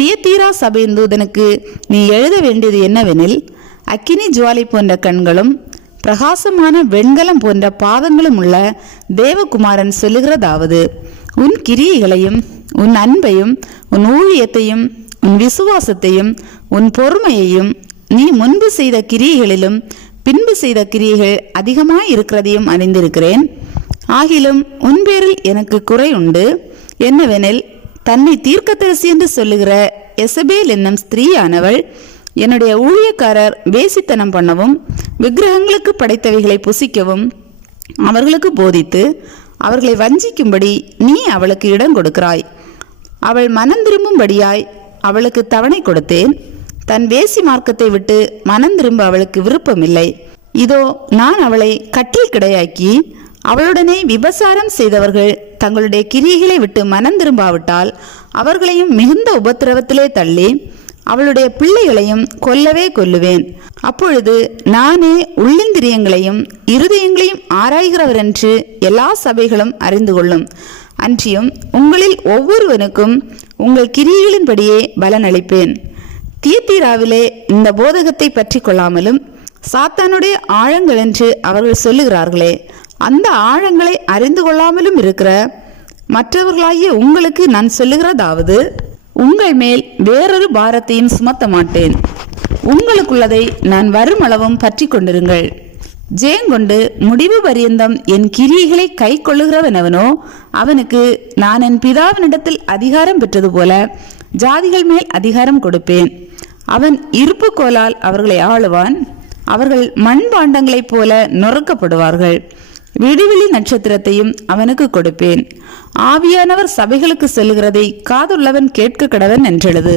தியத்தீரா சபையின் தூதனுக்கு நீ எழுத வேண்டியது என்னவெனில், அக்கினி ஜுவாலை போன்ற கண்களும் பிரகாசமான வெண்கலம் போன்ற பாதங்களும் உள்ள தேவகுமாரன் சொல்லுகிறதாவது, உன் கிரியைகளையும் உன் அன்பையும் உன் ஊழியத்தையும் உன் விசுவாசத்தையும் உன் பொறுமையையும் நீ முன்பு செய்த கிரியைகளிலும் பின்பு செய்த கிரியைகள் அதிகமாய் இருக்கிறதையும் அறிந்திருக்கிறேன். ஆகிலும் உன் பேரில் எனக்கு குறை உண்டு. என்னவெனில், தன்னை தீர்க்கதரிசி என்று சொல்லுகிற எசபேல் என்னும் ஸ்திரீயானவள் என்னுடைய ஊழியக்காரர் வேசித்தனம் பண்ணவும் விக்கிரகங்களுக்கு படைத்தவைகளை புசிக்கவும் அவர்களுக்கு போதித்து அவர்களை வஞ்சிக்கும்படி நீ அவளுக்கு இடம் கொடுக்கிறாய். அவள் மனம் திரும்பும்படியாய் அவளுக்கு தவணை கொடுத்தேன். தன் வேசி மார்க்கத்தை விட்டு மனம் திரும்ப அவளுக்கு விருப்பமில்லை. இதோ நான் அவளை கட்டில் கிடையாக்கி அவளுடனே விபசாரம் செய்தவர்கள் தங்களுடைய கிரியைகளை விட்டு மனம் திரும்பாவிட்டால் அவர்களையும் மிகுந்த உபத்திரவத்திலே தள்ளி அவளுடைய பிள்ளைகளையும் கொல்லவே கொல்லுவேன். அப்பொழுது நானே உள்ளிந்திரியங்களையும் இருதயங்களையும் ஆராய்கிறவர் என்று எல்லா சபைகளும் அறிந்து கொள்ளும். அன்றியும் உங்களில் ஒவ்வொருவனுக்கும் உங்கள் கிரியைகளின்படியே பலன் அளிப்பேன். தியத்தீராவிலே இந்த போதகத்தை பற்றி கொள்ளாமலும் சாத்தானுடைய ஆழங்கள் என்று அவர்கள் சொல்லுகிறார்களே, அந்த ஆழங்களை அறிந்து கொள்ளாமலும் இருக்கிற மற்றவர்களாகிய உங்களுக்கு நான் சொல்லுகிறதாவது, உங்கள் மேல் வேறொரு பாரத்தையும் சுமத்த மாட்டேன். உங்களுக்குள்ளதை நான் வருமளவும் பற்றி கொண்டிருங்கள். ஜெயங்கொண்டு முடிவு பரியந்தம் என் கிரியைகளை கை கொள்ளுகிறவனவனோ அவனுக்கு நான் என் பிதாவினிடத்தில் அதிகாரம் பெற்றது போல ஜாதிகள் மேல் அதிகாரம் கொடுப்பேன். அவன் இருப்பு கோலால் அவர்களை ஆளுவான். அவர்கள் மண்பாண்டங்களைப் போல நொறுக்கப்படுவார்கள். விடிவெளி நட்சத்திரத்தையும் அவனுக்கு கொடுப்பேன். ஆவியானவர் சபைகளுக்கு சொல்லுகிறதை காதுள்ளவன் கேட்க கடவன் என்றெழுது.